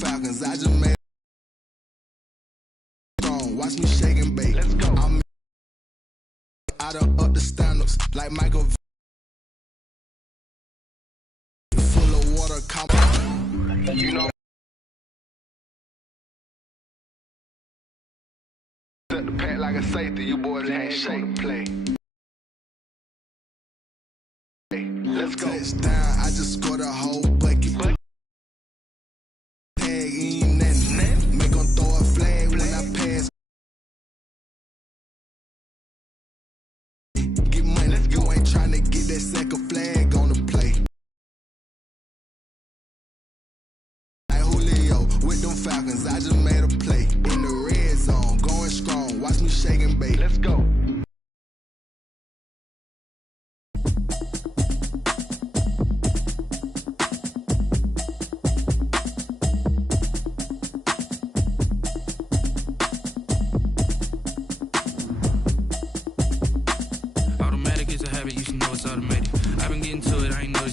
Falcons, I just made strong. Watch me shake and bake. Let's go. I'm out of up the stand-ups like Michael. Full of water, you know. Set the pack like a safety. You boys ain't shake play. Let's go. Touchdown, I just scored a whole bucket. Tag ain't nothing. Make them throw a flag when I pass. Get money, let's go. You ain't trying to get that second flag on the play. Like Julio with them Falcons, I just made a play. In the red zone, going strong. Watch me shake and bake. Let's go.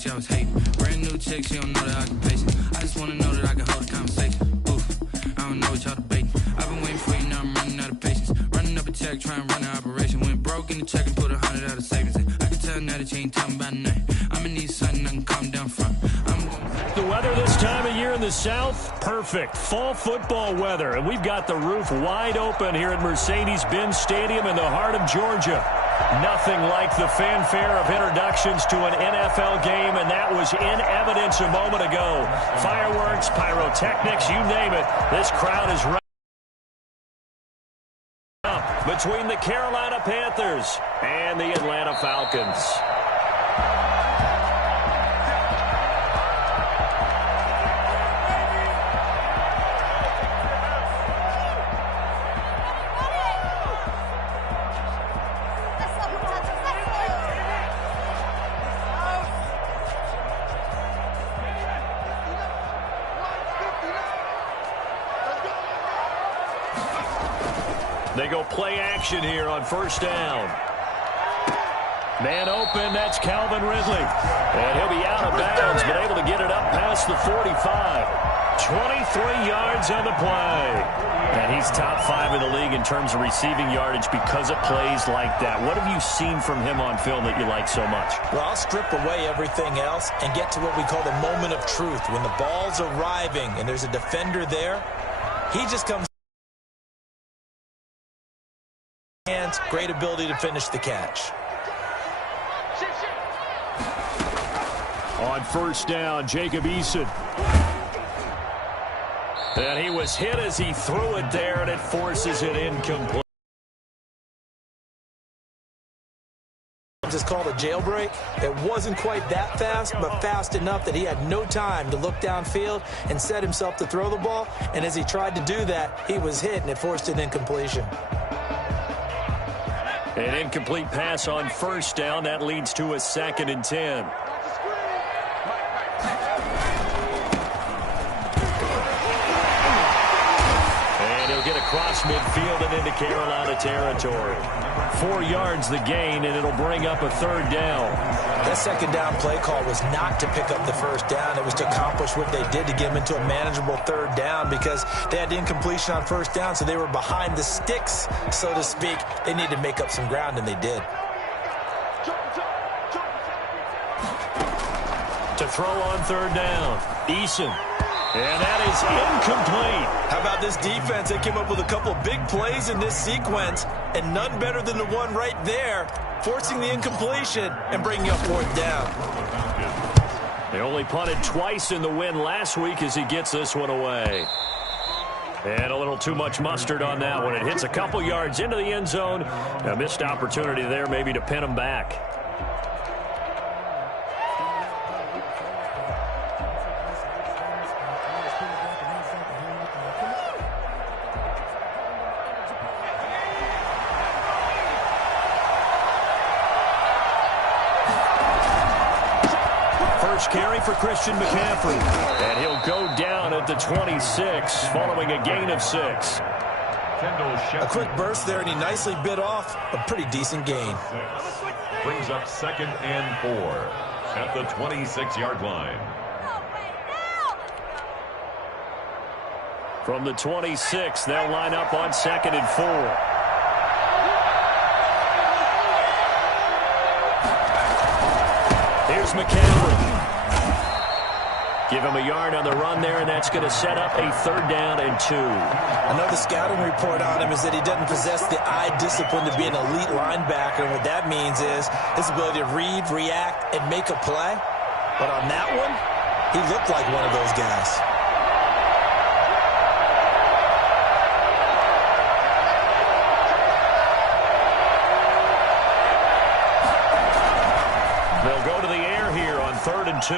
I was hating. Brand new chick, she don't know the occupation. I just wanna know that I can hold a conversation. Oof, I don't know what y'all debating. I've been waiting for you, now I'm running out of patience. Running up a check, trying to run an operation. Went broke in the check and put 100 out of savings in. I can tell now that you ain't talking about nothing. I'ma need something I can calm down from. The weather this time of year in the South, perfect. Fall football weather, and we've got the roof wide open here at Mercedes-Benz Stadium in the heart of Georgia. Nothing like the fanfare of introductions to an NFL game, and that was in evidence a moment ago. Fireworks, pyrotechnics, you name it. This crowd is right up between the Carolina Panthers and the Atlanta Falcons. They go play action here on first down. Man open, that's Calvin Ridley. And he'll be out of bounds, but able to get it up past the 45. 23 yards on the play. And he's top 5 in the league in terms of receiving yardage because of plays like that. What have you seen from him on film that you like so much? Well, I'll strip away everything else and get to what we call the moment of truth. When the ball's arriving and there's a defender there, he just comes. Great ability to finish the catch. On first down, Jacob Eason. And he was hit as he threw it there, and it forces it incomplete. Just called a jailbreak. It wasn't quite that fast, but fast enough that he had no time to look downfield and set himself to throw the ball. And as he tried to do that, he was hit, and it forced an incompletion. An incomplete pass on first down. That leads to a 2nd and 10. And he'll get across midfield and into Carolina territory. 4 yards the gain, and it'll bring up a 3rd down. That 2nd down play call was not to pick up the 1st down. It was to accomplish what they did to get him into a manageable 3rd down because they had incompletion on 1st down, so they were behind the sticks, so to speak. They needed to make up some ground, and they did. To throw on 3rd down, Eason. And that is incomplete. How about this defense? They came up with a couple of big plays in this sequence, and none better than the one right there, forcing the incompletion and bringing up 4th down. They only punted twice in the win last week as he gets this one away. And a little too much mustard on that one. It hits a couple yards into the end zone. A missed opportunity there maybe to pin him back. Carry for Christian McCaffrey. And he'll go down at the 26 following a gain of 6. A quick burst there, and he nicely bit off a pretty decent gain. Brings up 2nd and 4 at the 26-yard line. From the 26, they'll line up on 2nd and 4. Here's McCaffrey. Give him a yard on the run there, and that's going to set up a 3rd down and 2. I know the scouting report on him is that he doesn't possess the eye discipline to be an elite linebacker, and what that means is his ability to read, react, and make a play. But on that one, he looked like one of those guys. They'll go to the air here on 3rd and 2.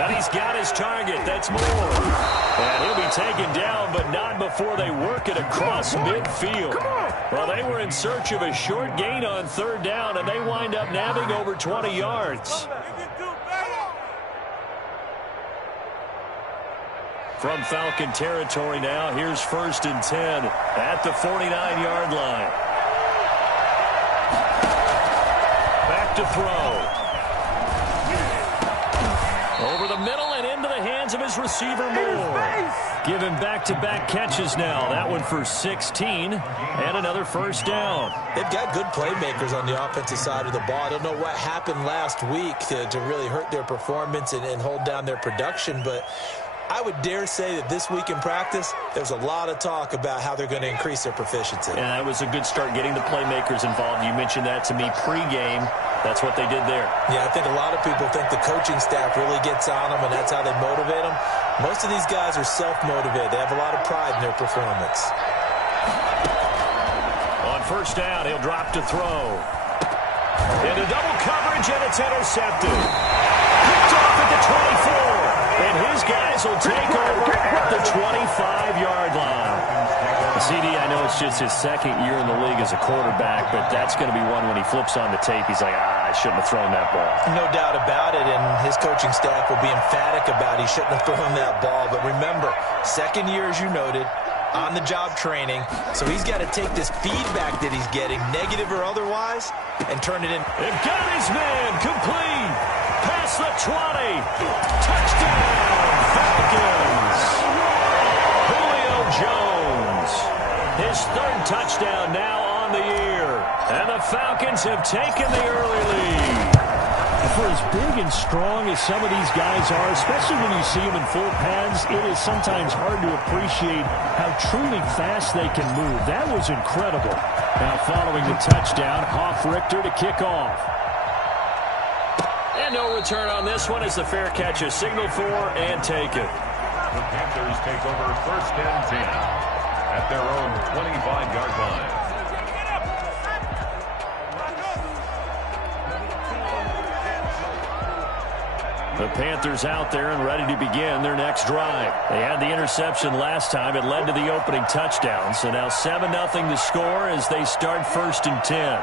And he's got his target. That's Moore. And he'll be taken down, but not before they work it across midfield. Well, they were in search of a short gain on 3rd down, and they wind up nabbing over 20 yards. From Falcon territory now, here's 1st and 10 at the 49-yard line. Back to throw. Over the middle and into the hands of his receiver, Moore. Give him back-to-back catches now. That one for 16 and another 1st down. They've got good playmakers on the offensive side of the ball. I don't know what happened last week to really hurt their performance and hold down their production, but I would dare say that this week in practice, there's a lot of talk about how they're going to increase their proficiency. And that was a good start getting the playmakers involved. You mentioned that to me pregame. That's what they did there. Yeah, I think a lot of people think the coaching staff really gets on them, and that's how they motivate them. Most of these guys are self-motivated. They have a lot of pride in their performance. On 1st down, he'll drop to throw. Into double coverage, and it's intercepted. Picked off at the 24. And his guys will take over at the 25-yard line. CD, I know it's just his 2nd year in the league as a quarterback, but that's going to be one when he flips on the tape. He's like, I shouldn't have thrown that ball. No doubt about it, and his coaching staff will be emphatic about he shouldn't have thrown that ball. But remember, 2nd year, as you noted, on-the-job training, so he's got to take this feedback that he's getting, negative or otherwise, and turn it in. They've got his man complete. Past the 20. Touchdown, Falcons. Julio Jones. His 3rd touchdown now on the year. And the Falcons have taken the early lead. For as big and strong as some of these guys are, especially when you see them in full pads, it is sometimes hard to appreciate how truly fast they can move. That was incredible. Now following the touchdown, Hoff-Richter to kick off. And no return on this one as the fair catch is signaled for and taken. The Panthers take over 1st and 10 at their own 25-yard line. The Panthers out there and ready to begin their next drive. They had the interception last time. It led to the opening touchdown. So now 7-0 to score as they start 1st and 10.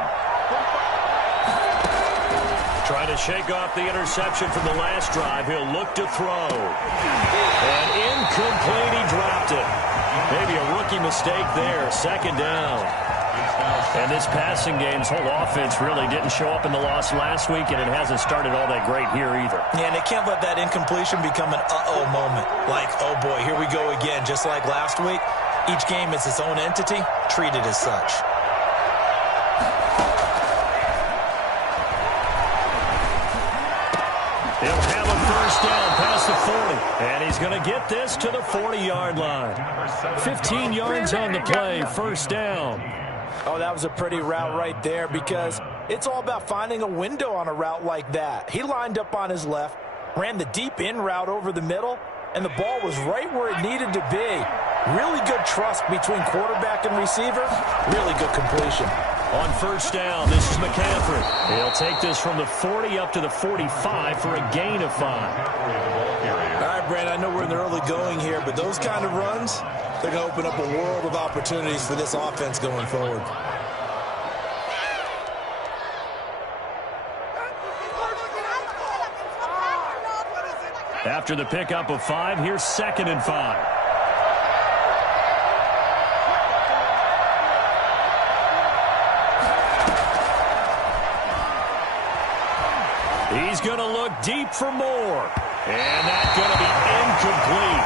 Trying to shake off the interception from the last drive. He'll look to throw. And incomplete, he dropped it. Maybe a rookie mistake there. 2nd down. And this passing game's whole offense really didn't show up in the loss last week, and it hasn't started all that great here either. Yeah, and they can't let that incompletion become an uh-oh moment. Like, oh boy, here we go again. Just like last week, each game is its own entity, treated as such. He'll have a 1st down past the 40. And he's going to get this to the 40-yard line. 15 yards on the play, 1st down. Oh, that was a pretty route right there because it's all about finding a window on a route like that. He lined up on his left, ran the deep in route over the middle, and the ball was right where it needed to be. Really good trust between quarterback and receiver. Really good completion. On 1st down, this is McCaffrey. He'll take this from the 40 up to the 45 for a gain of 5. All right, Brandon, I know we're in the early going here, but those kind of runs, they're going to open up a world of opportunities for this offense going forward. After the pickup of 5, here's 2nd and 5. He's going to look deep for more. And that's going to be incomplete.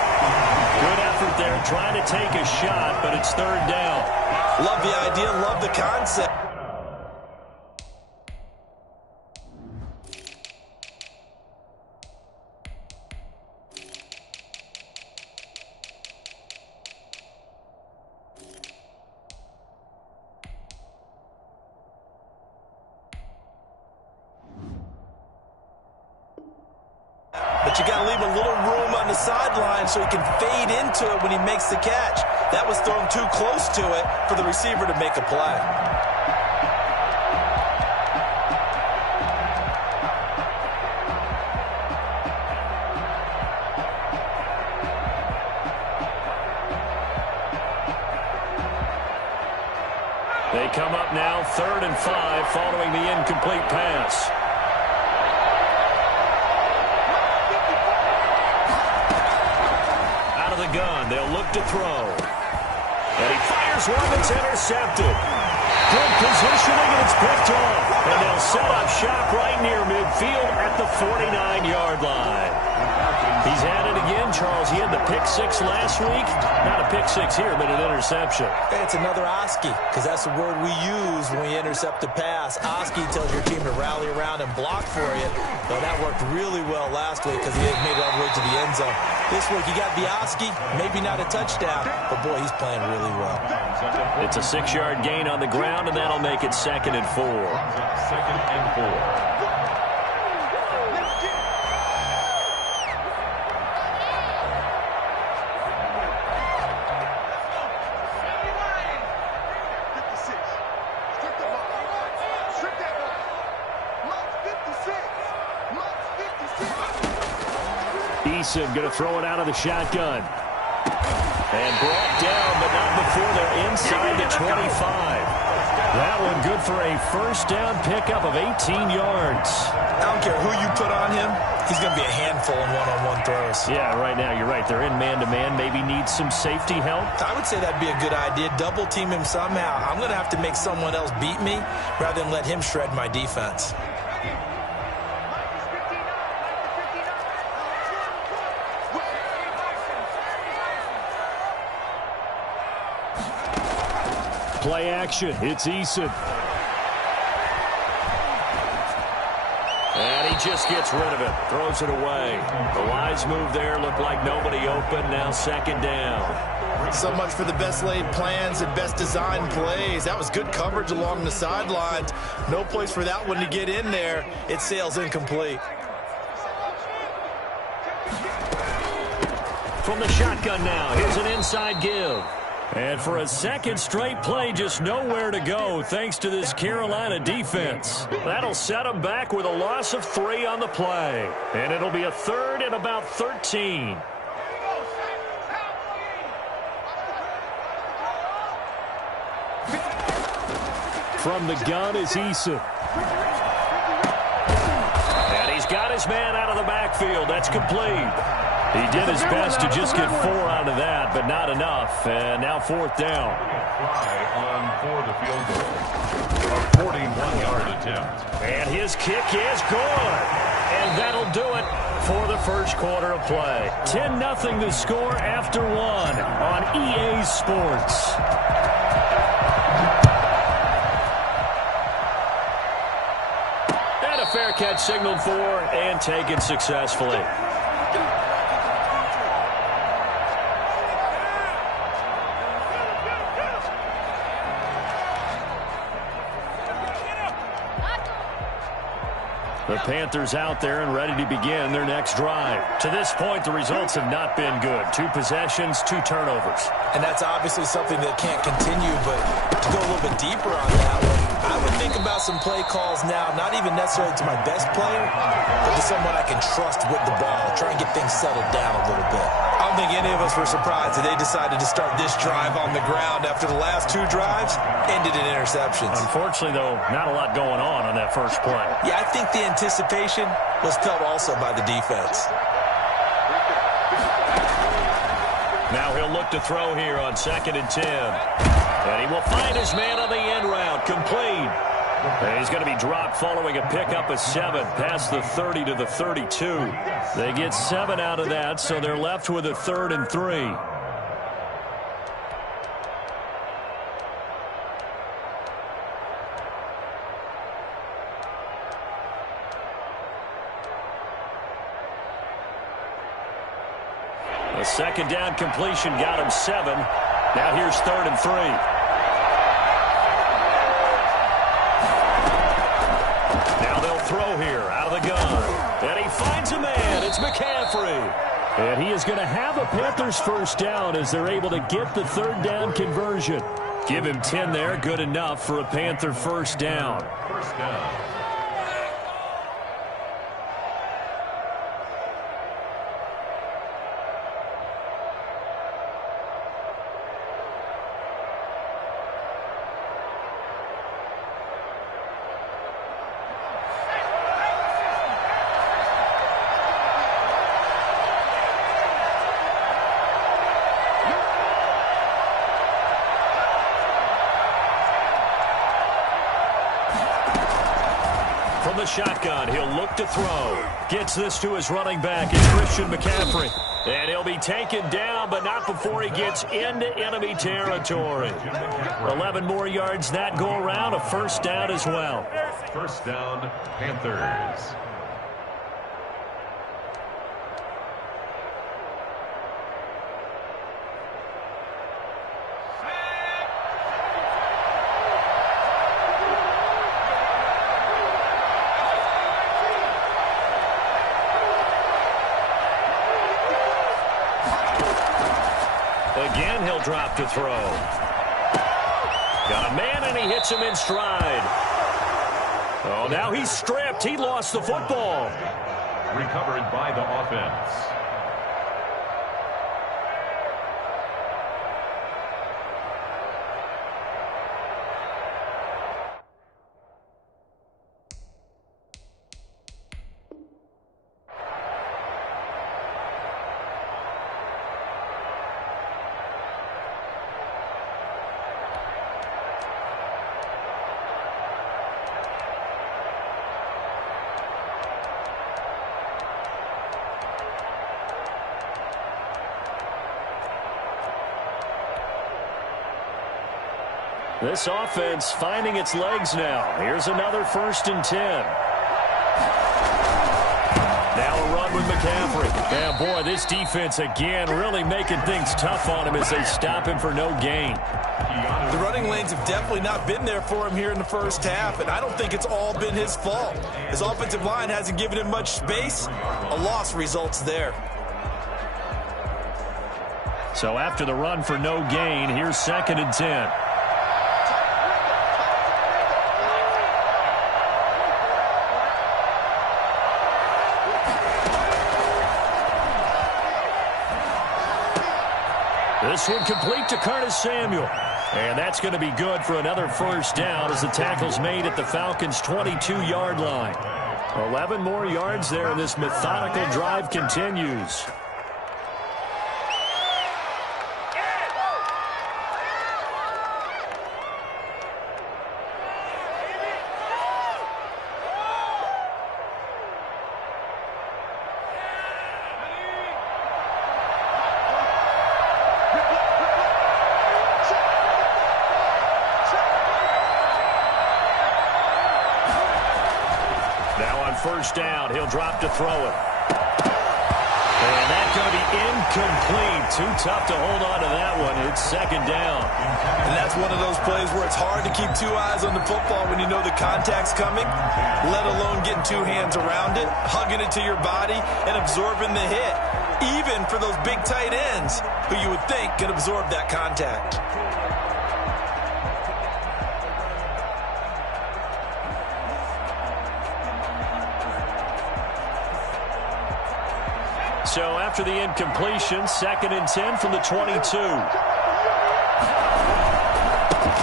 Good effort there trying to take a shot, but it's third down. Love the idea, love the concept. But you got to leave a little room on the sideline so he can fade into it when he makes the catch. That was thrown too close to it for the receiver to make a play. They come up now, 3rd and 5, following the incomplete pass. Out of the gun, they'll look to throw. And he fires one that's intercepted. Good positioning, and it's picked off. And they'll set up shop right near midfield at the 49-yard line. He's at it again, Charles. He had the pick 6 last week. Not a pick 6 here, but an interception. It's another Oski, because that's the word we use when we intercept a pass. Oski tells your team to rally around and block for you. But that worked really well last week because he had made it all the way to the end zone. This week he got the Oski, maybe not a touchdown, but boy, he's playing really well. It's a 6-yard gain on the ground, and that'll make it 2nd and 4. 2nd and 4. Going to throw it out of the shotgun. And brought down, but not before they're inside the 25. That one good for a first down pickup of 18 yards. I don't care who you put on him. He's going to be a handful in one-on-one throws. Yeah, right now, you're right. They're in man-to-man. Maybe need some safety help. I would say that'd be a good idea. Double team him somehow. I'm going to have to make someone else beat me rather than let him shred my defense. Play action. It's Eason. And he just gets rid of it. Throws it away. The wise move there. Looked like nobody open. Now 2nd down. So much for the best laid plans and best designed plays. That was good coverage along the sidelines. No place for that one to get in there. It sails incomplete. From the shotgun now. Here's an inside give. And for a second straight play, just nowhere to go thanks to this Carolina defense. That'll set them back with a loss of 3 on the play. And it'll be a 3rd and about 13. From the gun is Eason. And he's got his man out of the backfield. That's complete. He did his best to just get 4 out of that, but not enough. And now 4th down. Try on for the field goal. A 41-yard attempt. And his kick is good. And that'll do it for the first quarter of play. 10-0 the score after 1 on EA Sports. And a fair catch signaled for and taken successfully. The Panthers out there and ready to begin their next drive. To this point, the results have not been good. 2 possessions, 2 turnovers. And that's obviously something that can't continue, but to go a little bit deeper on that one, I would think about some play calls now, not even necessarily to my best player, but to someone I can trust with the ball, try and get things settled down a little bit. I don't think any of us were surprised that they decided to start this drive on the ground after the last 2 drives ended in interceptions. Unfortunately, though, not a lot going on that first play. Yeah, I think the anticipation was felt also by the defense. Now he'll look to throw here on 2nd and 10. And he will find his man on the end route. Complete. And he's going to be dropped following a pickup of 7 past the 30 to the 32. They get 7 out of that, so they're left with a 3rd and 3. second down completion got him 7. Now here's 3rd and 3. Now they'll throw here out of the gun. And he finds a man. It's McCaffrey. And he is going to have a Panthers first down as they're able to get the 3rd down conversion. Give him 10 there. Good enough for a Panther first down. First down. From the shotgun, he'll look to throw. Gets this to his running back. It's Christian McCaffrey. And he'll be taken down, but not before he gets into enemy territory. 11 more yards that go around. A first down as well. First down, Panthers. Again, he'll drop to throw. Got a man, and he hits him in stride. Oh, now he's stripped. He lost the football. Recovered by the offense. This offense finding its legs now. Here's another 1st and 10. Now a run with McCaffrey. Yeah, boy, this defense again really making things tough on him as they stop him for no gain. The running lanes have definitely not been there for him here in the first half, and I don't think it's all been his fault. His offensive line hasn't given him much space. A loss results there. So after the run for no gain, here's 2nd and 10. This one complete to Curtis Samuel. And that's going to be good for another first down as the tackle's made at the Falcons' 22-yard line. 11 more yards there, and this methodical drive continues. First down, he'll drop to throw it. And that's going to be incomplete. Too tough to hold on to that one. It's 2nd down. And that's one of those plays where it's hard to keep 2 eyes on the football when you know the contact's coming, let alone getting 2 hands around it, hugging it to your body, and absorbing the hit, even for those big tight ends who you would think could absorb that contact. So after the incompletion, 2nd and 10 from the 22.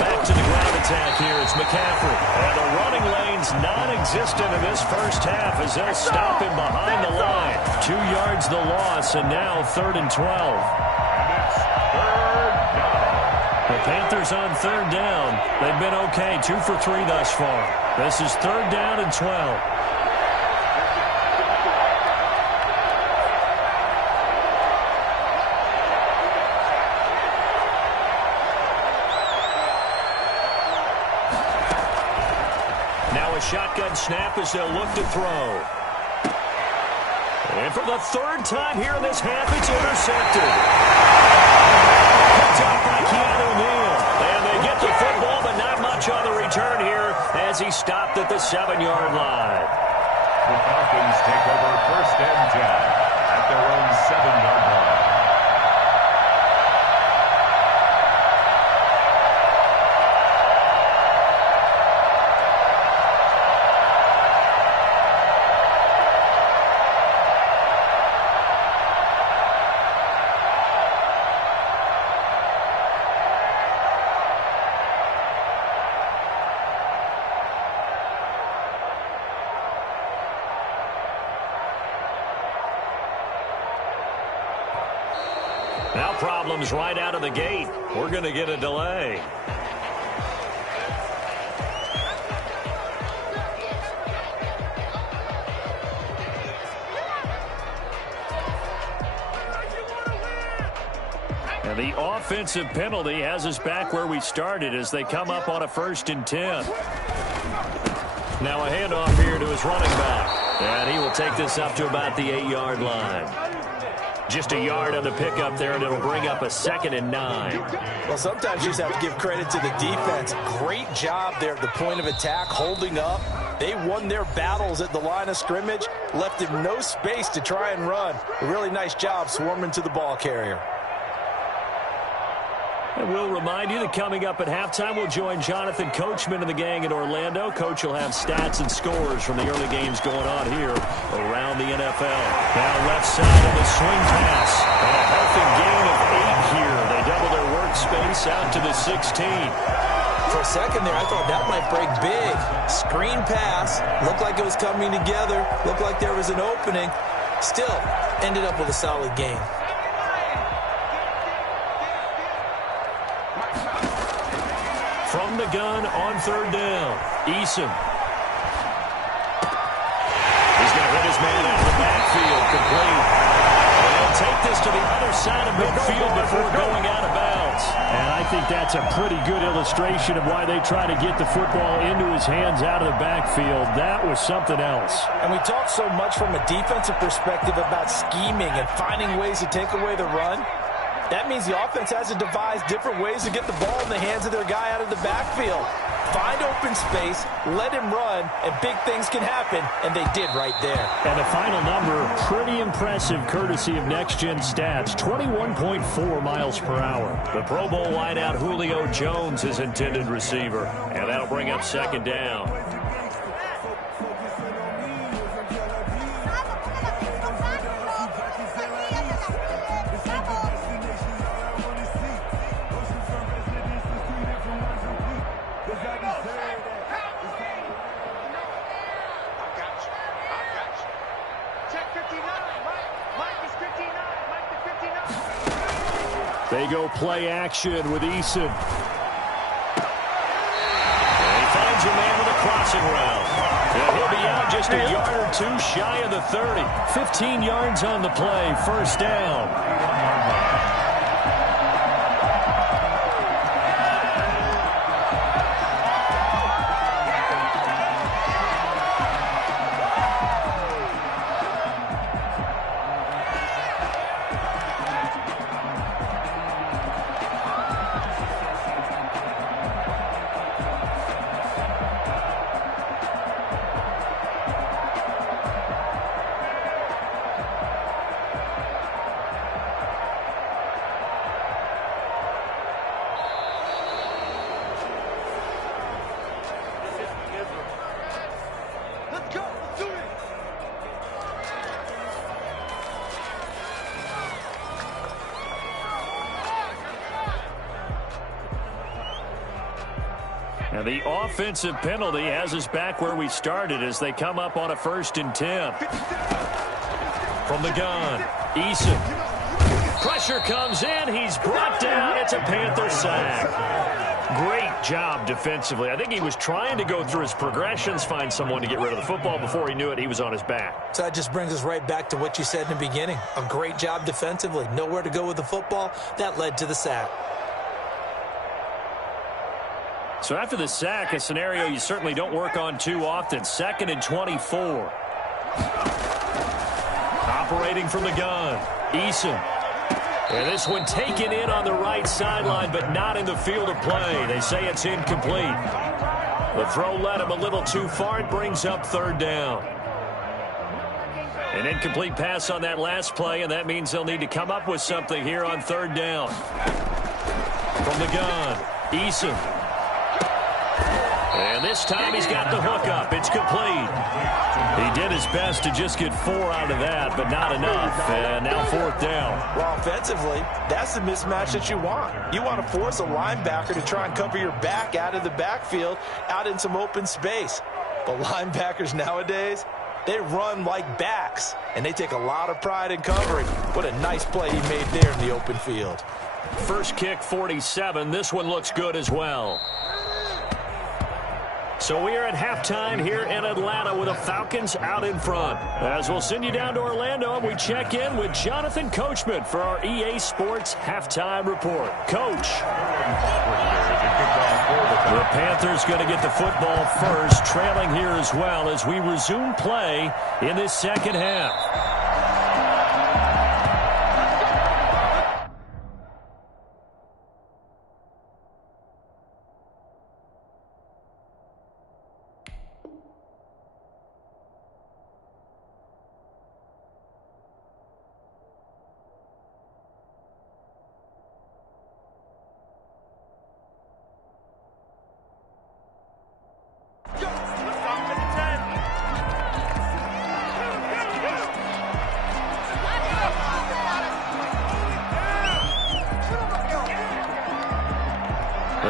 Back to the ground attack here. It's McCaffrey. And the running lane's non-existent in this first half as they'll stop him behind the line. 2 yards the loss, and now 3rd and 12. The Panthers on 3rd down. They've been okay, 2 for 3 thus far. This is 3rd down and 12. Shotgun snap as they'll look to throw. And for the third time here in this half, it's intercepted. Picked up by Keanu Neal. And they get the football, but not much on the return here as he stopped at the 7-yard line. The Falcons take over first and 10 at their own 7-yard line. Now problems right out of the gate. We're going to get a delay. And the offensive penalty has us back where we started as they come up on a 1st and 10. Now a handoff here to his running back. And he will take this up to about the 8-yard line. Just a yard on the pickup there, and it'll bring up a 2nd and 9. Well, sometimes you just have to give credit to the defense. Great job there at the point of attack, holding up. They won their battles at the line of scrimmage, left him no space to try and run. A really nice job swarming to the ball carrier. And we'll remind you that coming up at halftime, we'll join Jonathan Coachman and the gang in Orlando. Coach will have stats and scores from the early games going on here around the NFL. Now left side of the swing pass. And a healthy gain of 8 here. They double their workspace out to the 16. For a second there, I thought that might break big. Screen pass. Looked like it was coming together. Looked like there was an opening. Still, ended up with a solid gain. From the gun on 3rd down, Eason. He's going to hit his man out of the backfield, complete. And they'll take this to the other side of midfield before going out of bounds. And I think that's a pretty good illustration of why they try to get the football into his hands out of the backfield. That was something else. And we talk so much from a defensive perspective about scheming and finding ways to take away the run. That means the offense has to devise different ways to get the ball in the hands of their guy out of the backfield. Find open space, let him run, and big things can happen, and they did right there. And the final number, pretty impressive courtesy of Next Gen Stats, 21.4 miles per hour. The Pro Bowl wideout Julio Jones is intended receiver, and that'll bring up 2nd down. They go play action with Eason. And he finds a man with a crossing route. And he'll be out just a yard or 2 shy of the 30. 15 yards on the play, 1st down. And the offensive penalty has us back where we started as they come up on a 1st and 10. From the gun, Eason. Pressure comes in. He's brought down. It's a Panther sack. Great job defensively. I think he was trying to go through his progressions, find someone to get rid of the football. Before he knew it, he was on his back. So that just brings us right back to what you said in the beginning. A great job defensively. Nowhere to go with the football. That led to the sack. So after the sack, a scenario you certainly don't work on too often. 2nd and 24. operating from the gun. Eason. And this one taken in on the right sideline, but not in the field of play. They say it's incomplete. The throw led him a little too far. It brings up third down. An incomplete pass on that last play, and that means they'll need to come up with something here on third down. From the gun, Eason. And this time he's got the hook up. It's complete. He did his best to just get 4 out of that, but not enough. And now fourth down. Well, offensively, that's the mismatch that you want. You want to force a linebacker to try and cover your back out of the backfield, out in some open space. But linebackers nowadays, they run like backs, and they take a lot of pride in covering. What a nice play he made there in the open field. First kick, 47. This one looks good as well. So we are at halftime here in Atlanta with the Falcons out in front. As we'll send you down to Orlando, and we check in with Jonathan Coachman for our EA Sports Halftime Report. Coach. The Panthers going to get the football first, trailing here as well as we resume play in this second half.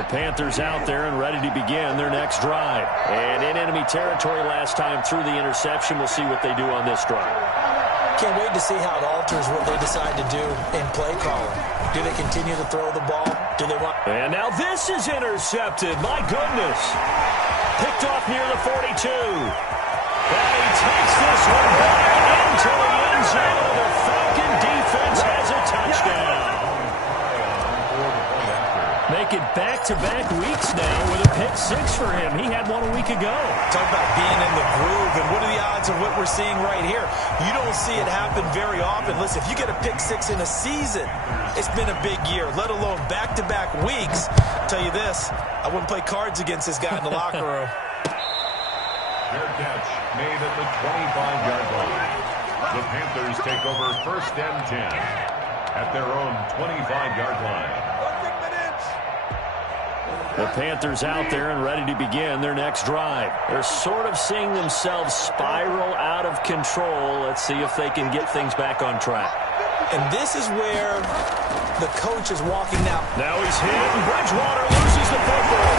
Panthers out there and ready to begin their next drive. And in enemy territory last time through the interception. We'll see what they do on this drive. Can't wait to see how it alters what they decide to do in play calling. Do they continue to throw the ball? Do they want... And now this is intercepted. My goodness. Picked off near the 42. And he takes this one back into the end zone. The Falcon defense has a touchdown. Make it back-to-back weeks now with a pick 6 for him. He had one a week ago. Talk about being in the groove, and what are the odds of what we're seeing right here? You don't see it happen very often. Listen, if you get a pick 6 in a season, it's been a big year, let alone back-to-back weeks. I'll tell you this, I wouldn't play cards against this guy in the locker room. Fair catch made at the 25-yard line. The Panthers take over first and 10 at their own 25-yard line. The Panthers out there and ready to begin their next drive. They're sort of seeing themselves spiral out of control. Let's see if they can get things back on track. And this is where the coach is walking now. Now he's hit, and Bridgewater loses the football.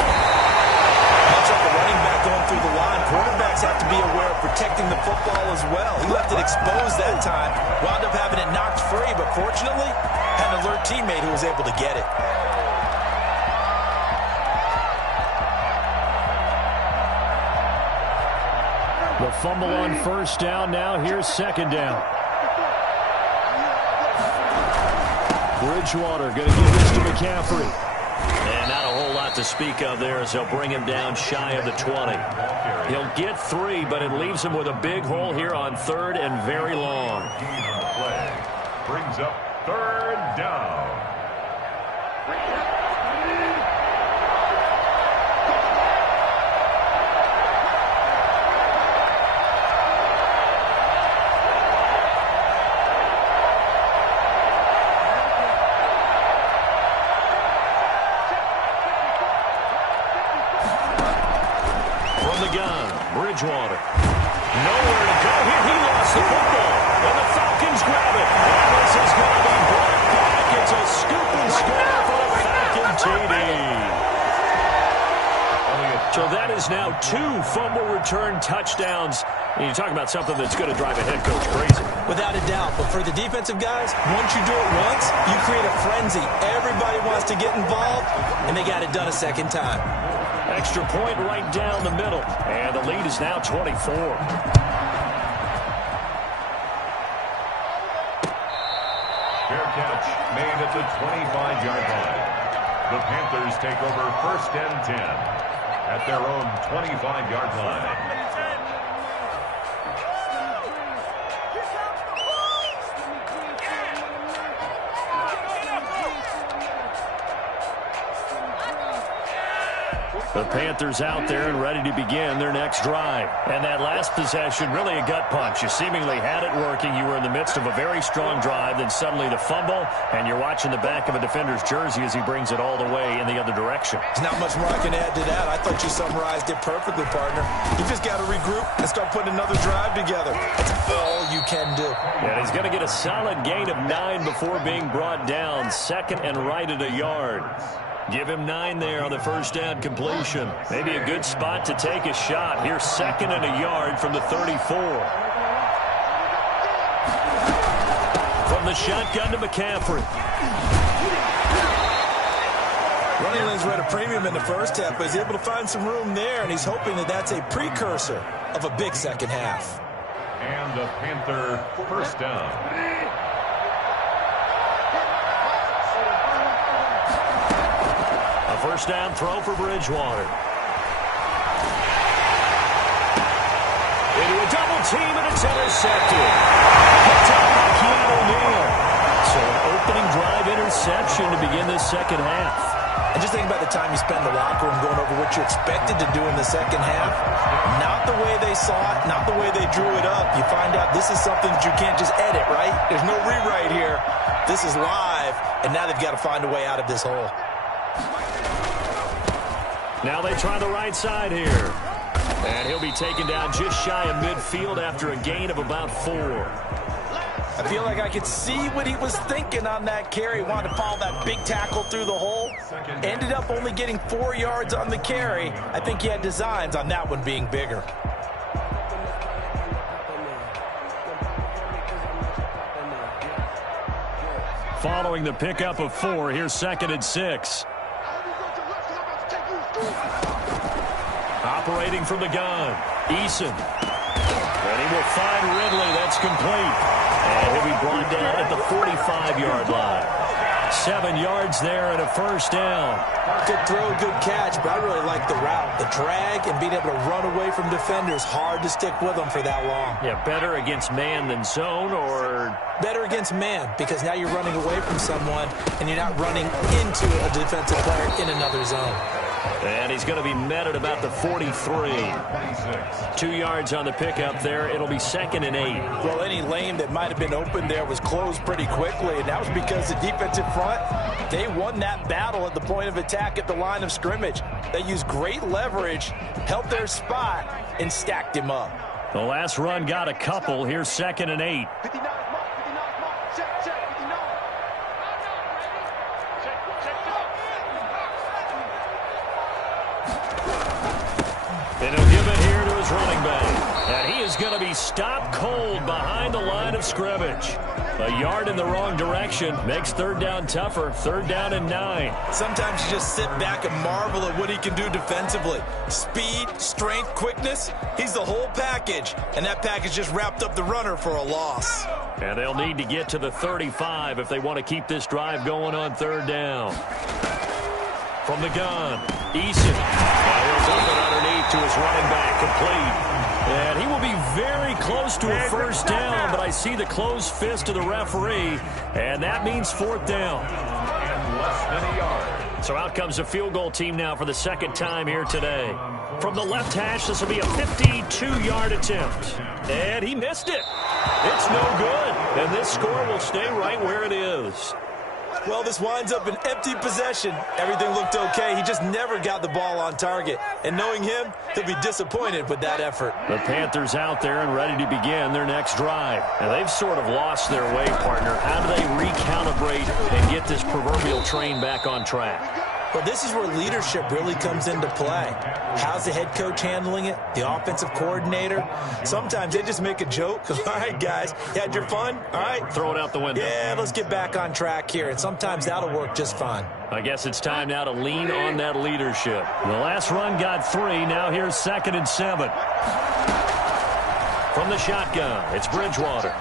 Much like a running back going through the line, quarterbacks have to be aware of protecting the football as well. He left it exposed that time, wound up having it knocked free, but fortunately, had an alert teammate who was able to get it. The fumble on first down. Now here's second down. Bridgewater going to give this to McCaffrey. And not a whole lot to speak of there as they'll bring him down shy of the 20. He'll get 3, but it leaves him with a big hole here on third and very long. Play brings up third down. Bridgewater. Nowhere to go here. He lost the football. And the Falcons grab it. And this is going to be brought back. It's a scoop and score for the Falcon TD. So that is now 2 fumble return touchdowns. And you talk about something that's going to drive a head coach crazy. Without a doubt. But for the defensive guys, once you do it once, you create a frenzy. Everybody wants to get involved, and they got it done a second time. Extra point right down the middle. And the lead is now 24. Fair catch made at the 25-yard line. The Panthers take over first and 10 at their own 25-yard line. The Panthers out there and ready to begin their next drive. And that last possession, really a gut punch. You seemingly had it working. You were in the midst of a very strong drive. Then suddenly the fumble, and you're watching the back of a defender's jersey as he brings it all the way in the other direction. There's not much more I can add to that. I thought you summarized it perfectly, partner. You just got to regroup and start putting another drive together. That's all you can do. And he's going to get a solid gain of 9 before being brought down. Second and right at a yard. Give him 9 there on the first down completion. Maybe a good spot to take a shot. Here's second and a yard from the 34. From the shotgun to McCaffrey. Running lanes were at a premium in the first half, but he's able to find some room there, and he's hoping that that's a precursor of a big second half. And a Panther first down. First down throw for Bridgewater. Into a double team, and it's intercepted. Picked up by Keanu Neal. So an opening drive interception to begin this second half. And just think about the time you spend in the locker room going over what you expected to do in the second half. Not the way they saw it, not the way they drew it up. You find out this is something that you can't just edit, right? There's no rewrite here. This is live, and now they've got to find a way out of this hole. Now they try the right side here. And he'll be taken down just shy of midfield after a gain of about 4. I feel like I could see what he was thinking on that carry. Wanted to follow that big tackle through the hole. Ended up only getting 4 yards on the carry. I think he had designs on that one being bigger. Following the pickup of 4, here's second and 6. Operating from the gun, Eason. And he will find Ridley. That's complete. And he'll be brought down at the 45-yard line. 7 yards there and a first down. Good throw, good catch, but I really like the route. The drag and being able to run away from defenders. Hard to stick with them for that long. Yeah, better against man than zone, or? Better against man, because now you're running away from someone and you're not running into a defensive player in another zone. And he's going to be met at about the 43. 2 yards on the pickup there. It'll be second and 8. Well, any lane that might have been open there was closed pretty quickly, and that was because the defensive front, they won that battle at the point of attack at the line of scrimmage. They used great leverage, held their spot, and stacked him up. The last run got a couple. Here's second and 8. And he'll give it here to his running back. And he is going to be stopped cold behind the line of scrimmage. A yard in the wrong direction makes third down tougher. Third down and 9. Sometimes you just sit back and marvel at what he can do defensively. Speed, strength, quickness, he's the whole package. And that package just wrapped up the runner for a loss. And they'll need to get to the 35 if they want to keep this drive going on third down. From the gun, Eason. He'll dump it underneath to his running back, complete. And he will be very close to a first down, but I see the closed fist of the referee, and that means fourth down. And less than a yard. So out comes the field goal team now for the second time here today. From the left hash, this will be a 52-yard attempt. And he missed it. It's no good. And this score will stay right where it is. Well, this winds up an empty possession. Everything looked okay. He just never got the ball on target. And knowing him, he'll be disappointed with that effort. The Panthers out there and ready to begin their next drive. And they've sort of lost their way, partner. How do they recalibrate and get this proverbial train back on track? Well, this is where leadership really comes into play. How's the head coach handling it? The offensive coordinator? Sometimes they just make a joke. All right, guys, you had your fun? All right. Throw it out the window. Yeah, let's get back on track here. And sometimes that'll work just fine. I guess it's time now to lean on that leadership. The last run got 3. Now here's second and 7. From the shotgun, it's Bridgewater.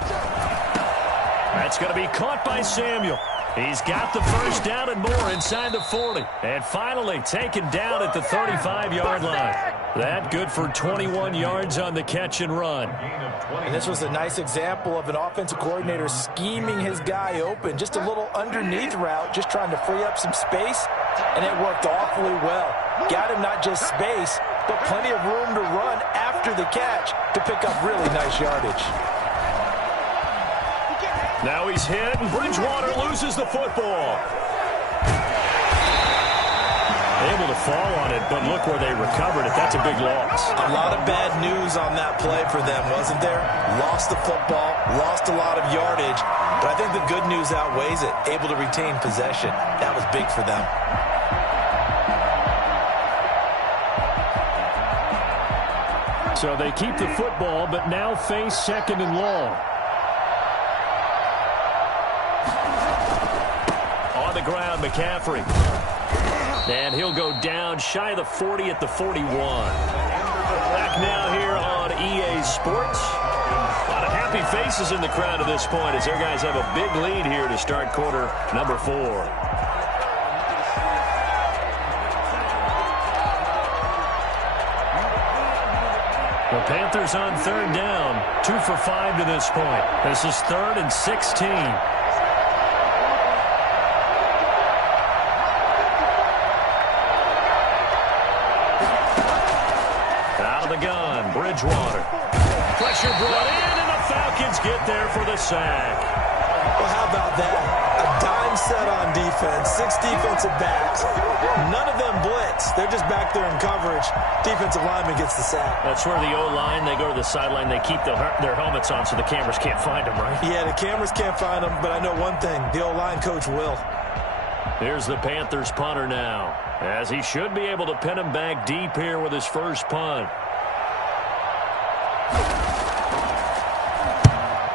That's going to be caught by Samuel. He's got the first down and more inside the 40. And finally taken down at the 35-yard line. That good for 21 yards on the catch and run. And this was a nice example of an offensive coordinator scheming his guy open. Just a little underneath route, just trying to free up some space. and it worked awfully well. Got him not just space, but plenty of room to run after the catch to pick up really nice yardage. Now he's hit, and Bridgewater loses the football. Able to fall on it, but look where they recovered it. That's a big loss. A lot of bad news on that play for them, wasn't there? Lost the football, lost a lot of yardage, but I think the good news outweighs it. Able to retain possession. That was big for them. So they keep the football, but now face 2nd and long. On the ground, McCaffrey. And he'll go down shy of the 40 at the 41. Back now here on EA Sports. A lot of happy faces in the crowd at this point as their guys have a big lead here to start quarter number 4. The Panthers on 3rd down. 2 for 5 to this point. This is 3rd and 16. Gun, Bridgewater. Pressure brought in, and the Falcons get there for the sack. Well, how about that? A dime set on defense, 6 defensive backs. None of them blitz. They're just back there in coverage. Defensive lineman gets the sack. That's where the O-line, they go to the sideline, they keep their helmets on so the cameras can't find them, right? Yeah, the cameras can't find them, but I know one thing. The O-line coach will. Here's the Panthers punter now, as he should be able to pin him back deep here with his first punt.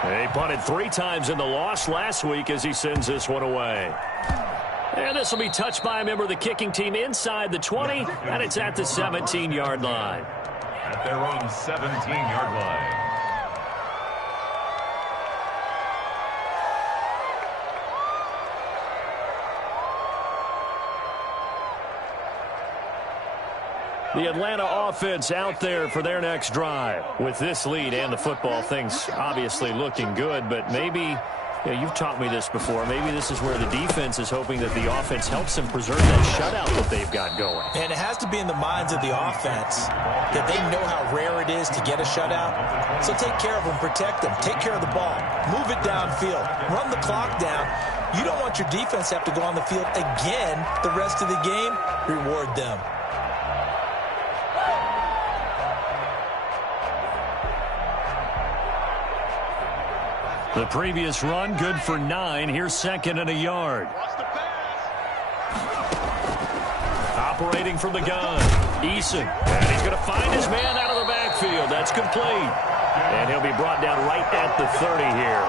He punted 3 times in the loss last week as he sends this one away. And this will be touched by a member of the kicking team inside the 20, and it's at the 17-yard line. At their own 17-yard line. The Atlanta offense out there for their next drive. With this lead and the football, things obviously looking good, but maybe, you've taught me this before, maybe this is where the defense is hoping that the offense helps them preserve that shutout that they've got going. And it has to be in the minds of the offense that they know how rare it is to get a shutout. So take care of them, protect them, take care of the ball, move it downfield, run the clock down. You don't want your defense to have to go on the field again the rest of the game. Reward them. The previous run, good for 9. Here's 2nd and a yard. Operating from the gun, Eason. And he's going to find his man out of the backfield. That's complete. And he'll be brought down right at the 30 here.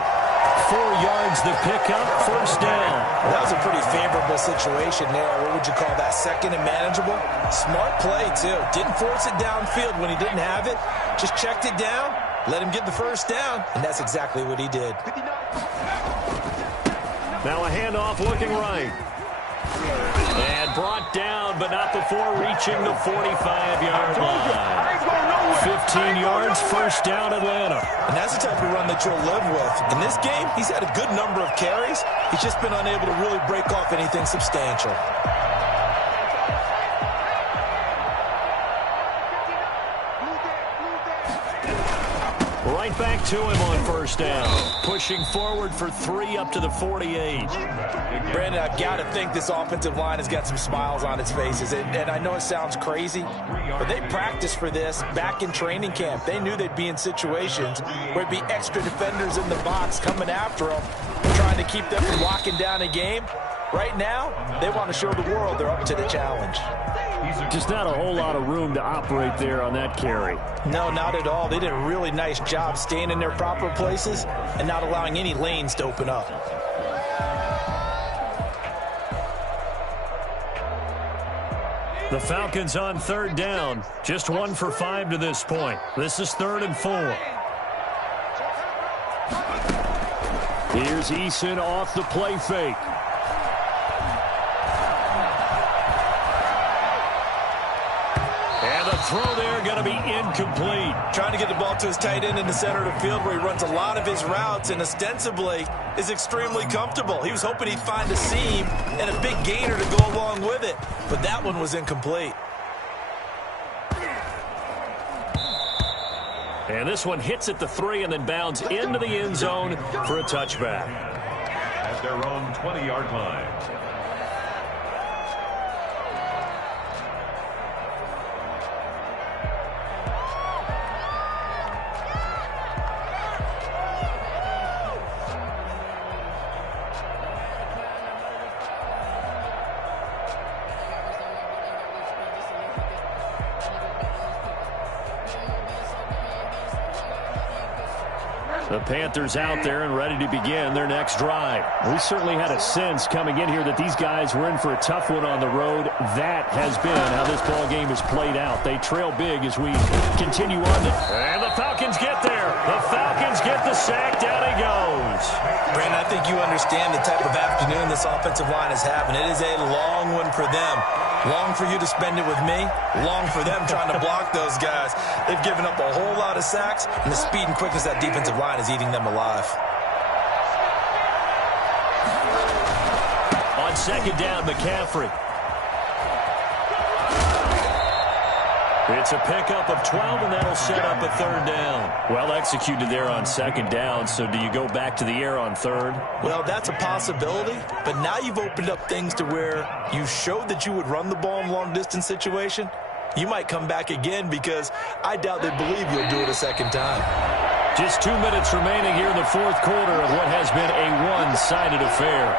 4 yards the pickup, first down. That was a pretty favorable situation there. What would you call that? 2nd and manageable? Smart play, too. Didn't force it downfield when he didn't have it. Just checked it down. Let him get the first down, and that's exactly what he did. Now a handoff looking right. And brought down, but not before reaching the 45-yard line. 15 yards, first down Atlanta. And that's the type of run that you'll live with. In this game, he's had a good number of carries. He's just been unable to really break off anything substantial. Right back to him on first down. Pushing forward for 3 up to the 48. Brandon, I've got to think this offensive line has got some smiles on its faces. And I know it sounds crazy, but they practiced for this back in training camp. They knew they'd be in situations where it'd be extra defenders in the box coming after them, trying to keep them from locking down a game. Right now, they want to show the world they're up to the challenge. Just not a whole lot of room to operate there on that carry. No, not at all. They did a really nice job staying in their proper places and not allowing any lanes to open up. The Falcons on 3rd down. Just 1 for 5 to this point. This is 3rd and 4. Here's Eason off the play fake. And the throw there going to be incomplete. Trying to get the ball to his tight end in the center of the field where he runs a lot of his routes and ostensibly is extremely comfortable. He was hoping he'd find a seam and a big gainer to go along with it, but that one was incomplete. And this one hits at the 3 and then bounds into the end zone for a touchback. At their own 20-yard line. The Panthers out there and ready to begin their next drive. We certainly had a sense coming in here that these guys were in for a tough one on the road. That has been how this ball game has played out. They trail big as we continue on. And the Falcons get there. The Falcons get the sack. Down he goes. Brandon, I think you understand the type of afternoon this offensive line is having. It is a long one for them. Long for you to spend it with me. Long for them trying to block those guys. They've given up a whole lot of sacks, and the speed and quickness of that defensive line is eating them alive. On second down, McCaffrey. It's a pickup of 12, and that'll set up a third down. Well executed there on second down, so do you go back to the air on third? Well, that's a possibility, but now you've opened up things to where you showed that you would run the ball in long-distance situation. You might come back again because I doubt they believe you'll do it a second time. Just 2 minutes remaining here in the fourth quarter of what has been a one-sided affair.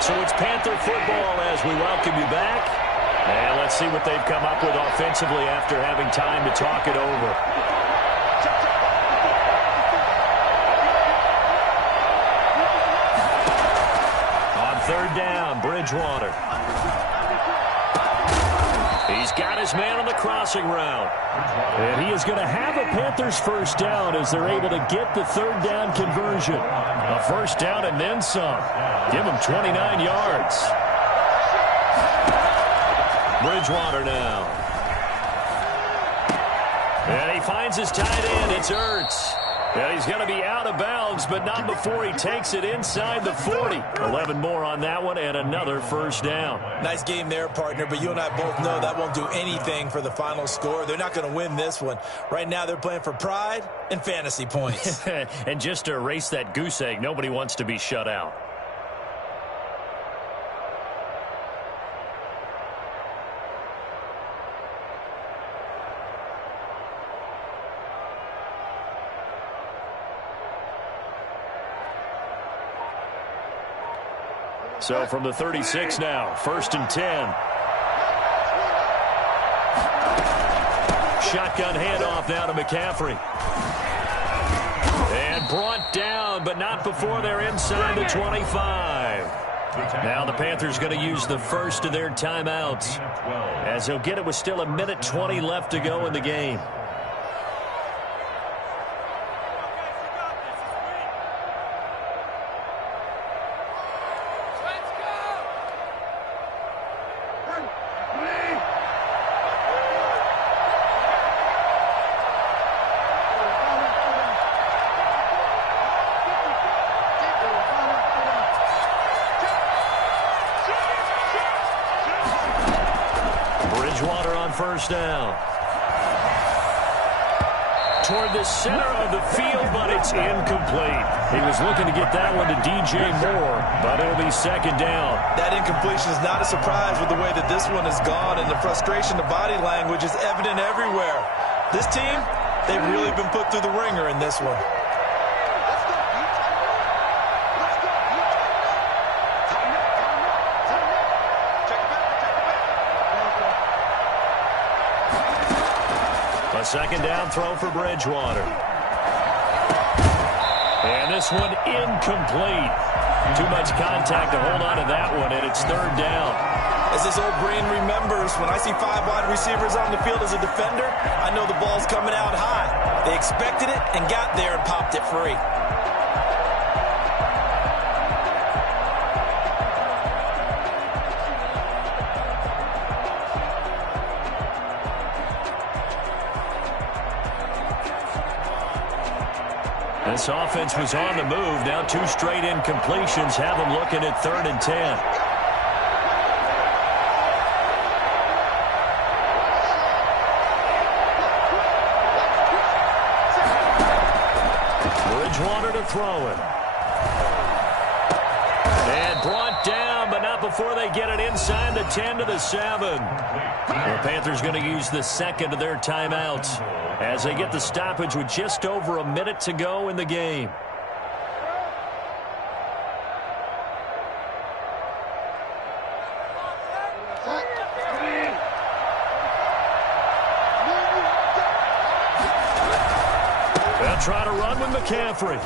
So it's Panther football as we welcome you back. And let's see what they've come up with offensively after having time to talk it over. On third down, Bridgewater. He's got his man on the crossing route. And he is going to have a Panthers first down as they're able to get the third down conversion. A first down and then some. Give him 29 yards. Bridgewater now. And he finds his tight end. It's Ertz. And he's going to be out of bounds, but not before he takes it inside the 40. 11 more on that one and another first down. Nice game there, partner, but you and I both know that won't do anything for the final score. They're not going to win this one. Right now they're playing for pride and fantasy points. And just to erase that goose egg, nobody wants to be shut out. So from the 36 now, 1st and 10. Shotgun handoff now to McCaffrey. And brought down, but not before they're inside the 25. Now the Panthers going to use the first of their timeouts, as he'll get it with still 1:20 left to go in the game. Bridgewater on first down. Toward the center of the field, but it's incomplete. He was looking to get that one to DJ Moore, but it'll be second down. That incompletion is not a surprise with the way that this one has gone, and the frustration, the body language is evident everywhere. This team, they've really been put through the ringer in this one. A second down throw for Bridgewater. And this one incomplete. Too much contact to hold on to that one, and it's third down. As this old brain remembers, when I see 5 wide receivers on the field as a defender, I know the ball's coming out high. They expected it and got there and popped it free. This offense was on the move. Now 2 straight incompletions have them looking at 3rd and 10. Bridgewater to throw it. And brought down, but not before they get it inside the 10 to the 7. The Panthers going to use the second of their timeouts as they get the stoppage with just over a minute to go in the game. They'll try to run with McCaffrey.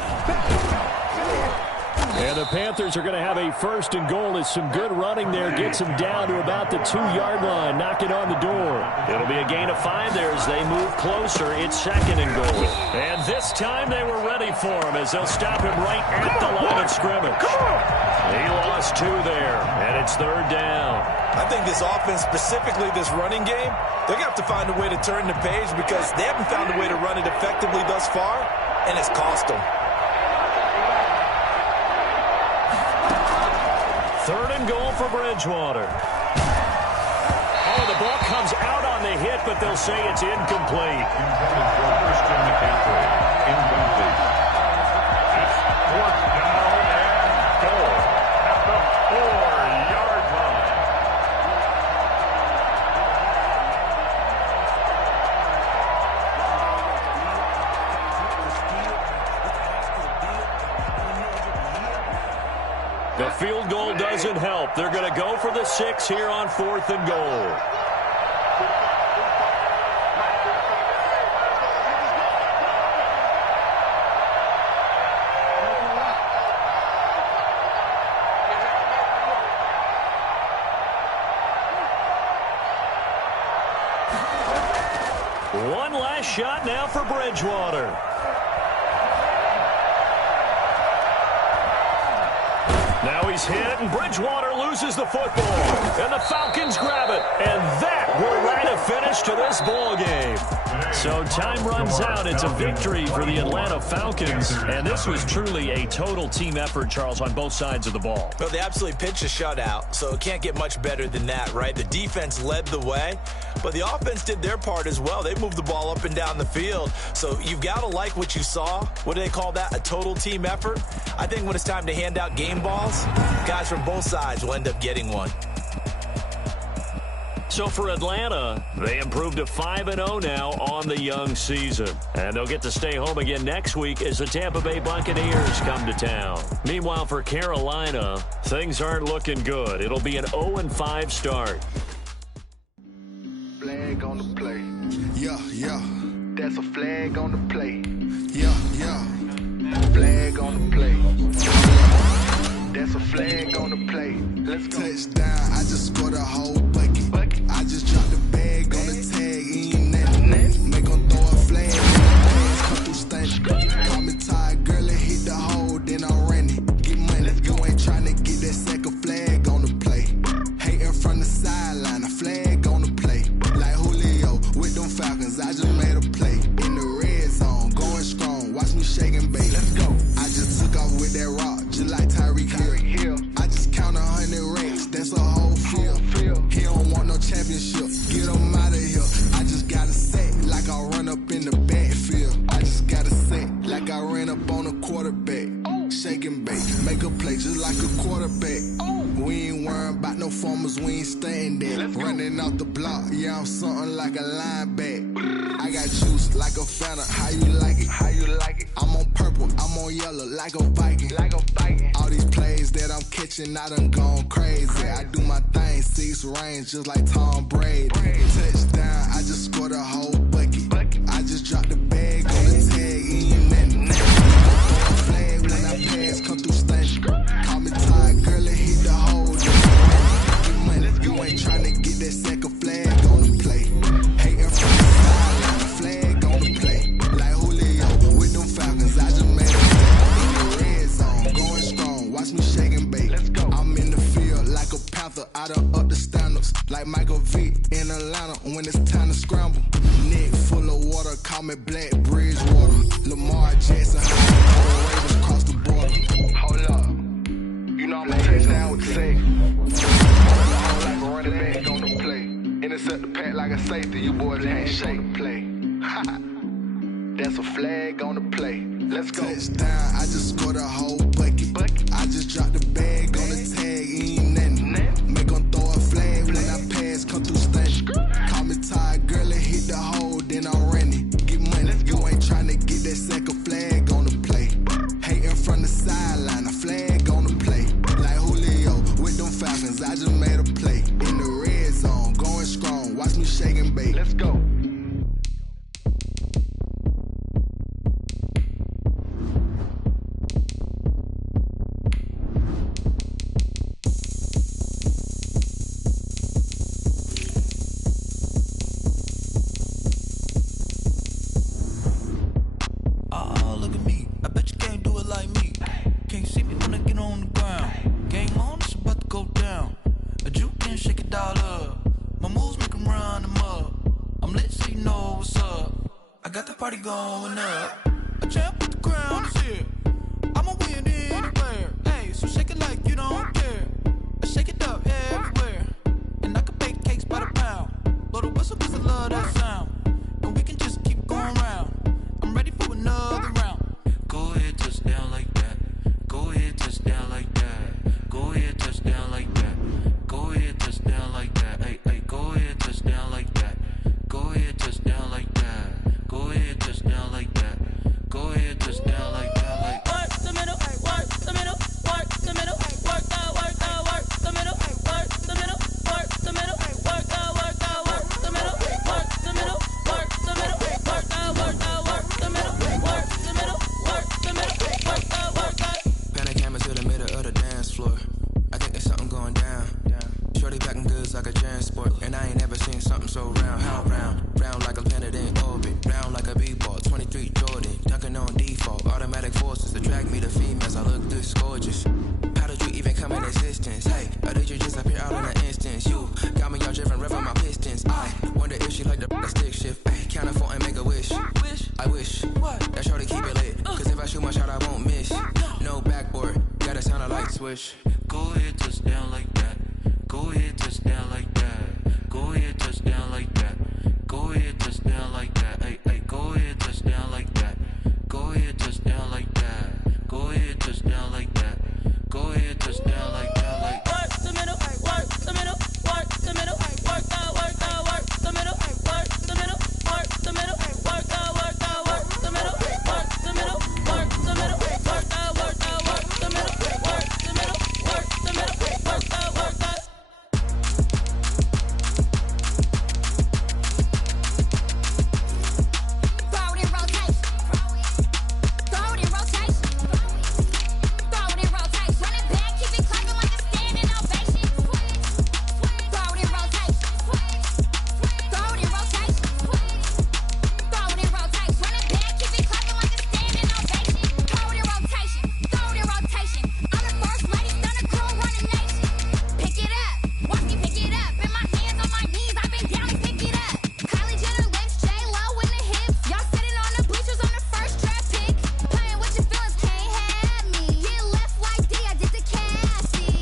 And the Panthers are going to have a 1st and goal as some good running there gets them down to about the 2-yard line, knocking on the door. It'll be a gain of 5 there as they move closer. It's 2nd and goal. And this time they were ready for him as they'll stop him right at the line of scrimmage. He lost 2 there, and it's 3rd down. I think this offense, specifically this running game, they're going to have to find a way to turn the page because they haven't found a way to run it effectively thus far, and it's cost them. 3rd and goal for Bridgewater. Oh, the ball comes out on the hit, but they'll say it's incomplete. Christian McCaffrey, incomplete. That's 4th down and goal at the 4-yard line. The field goal doesn't help. They're going to go for the 6 here on 4th and goal. One last shot now for Bridgewater. Now he's hit, and Bridgewater loses the football. And the Falcons grab it. And that will write a finish to this ball game. So time runs out. It's a victory for the Atlanta Falcons. And this was truly a total team effort, Charles, on both sides of the ball. Well, they absolutely pitched a shutout, so it can't get much better than that, right? The defense led the way, but the offense did their part as well. They moved the ball up and down the field. So you've got to like what you saw. What do they call that? A total team effort? I think when it's time to hand out game balls, guys from both sides will end up getting one. So for Atlanta, they improved to 5-0 now on the young season. And they'll get to stay home again next week as the Tampa Bay Buccaneers come to town. Meanwhile, for Carolina, things aren't looking good. It'll be an 0-5 start. Flag on the play. Yeah, yeah. That's a flag on the play. Yeah, yeah. Flag on the play. That's a flag on the play. Let's go. Touchdown, I just scored a whole bucket. I just dropped the bag on the tag, ain't nothing. Make them throw a flag. Come through stank. Call me tired, girl, and hit the hole, then I'm running. Get money, you ain't trying to get that second flag on the play. Hating from the sideline, a flag on the play. Like Julio with them Falcons, I just made a play. In the red zone, going strong, watch me shake and bake. Let's go. I just took off with that rock, just like Tyreek Hill. I just count 100 racks, that's a whole field. He don't want no championship, get him out of here. I just gotta say, like I run up in the backfield. I just gotta say, like I ran up on a quarterback. Shake and bake, make a play just like a quarterback. We ain't worrying about no formers, we ain't staying there. Running off the block, yeah, I'm something like a linebacker. I got juice like a Fanta, how you like it? How you like it? I'm on purple, I'm on yellow, like a Viking. Like a Viking. All these plays that I'm catching, I done gone crazy. I do my thing, 6 range, just like Tom Brady. Touchdown, I just scored a whole bucket. I just dropped the bag on the tag, ain't nothing. Throw a flag when I pass, come through stank. Call me tired, girl, and hit the hole. Get money, you ain't call me Black Bridgewater. Lamar Jackson, Ravens across the border. Hold up. You know I'm a touchdown with the safe. Like a running back on the play. Intercept the pack like a safety. You boys can't shake the play. That's a flag on the play. Let's go. Touchdown, I just scored a whole bucket. I just dropped the bag on the tag, ain't nothing. Make 'em throw a flag when I pass, come through stunning. Call me tired, girl, and hit the hole, then I'm running. Get money, you ain't tryna get that second flag on the play. Hating from the sideline, a flag on the play. Like Julio with them Falcons, I just made a play. In the red zone, going strong, watch me shake and bake. Let's go. Party going up. A champ with the crown is here. I'ma win anywhere. Hey, so shake it like you don't care. I shake it up everywhere. And I can bake cakes by the pound. Blow the whistle 'cause I love that sound. And we can just keep going round. I'm ready for another round. Go ahead, touch down like that. Go ahead, touch down like that. Go ahead, touch down like that. Go ahead, touch down like that. Hey, hey, go ahead, touch down like that. Go ahead, touch down like that. Go ahead, touch down like that. Go ahead, touch down like that. Like work the middle, work the middle, work the middle, work the middle, work the middle, work the middle, work the middle, work the middle, work the middle, work the middle, work the middle, work the middle, work the middle, work the. Pan the camera to the middle of the dance floor. I think there's something going down. Shorty packing goods like a transport, and I ain't never seen something so round. How round? Round like a planet in orbit, round like a b-ball. 23 Jordan, dunking on default. Automatic forces attract me to females. I look this gorgeous. How did you even come in existence? Hey, or did you just appear out in an instance? You got me all driven, revving my pistons. I wonder if she like the stick shift. Ay, count a 4 and make a wish. I wish that shorty keep it lit, 'cause if I shoot my shot, I won't miss. No backboard, gotta sound a light switch. Go ahead, touch down like that. Go ahead, touch down like that. Go ahead, touch down like that. Go ahead, touch down like that.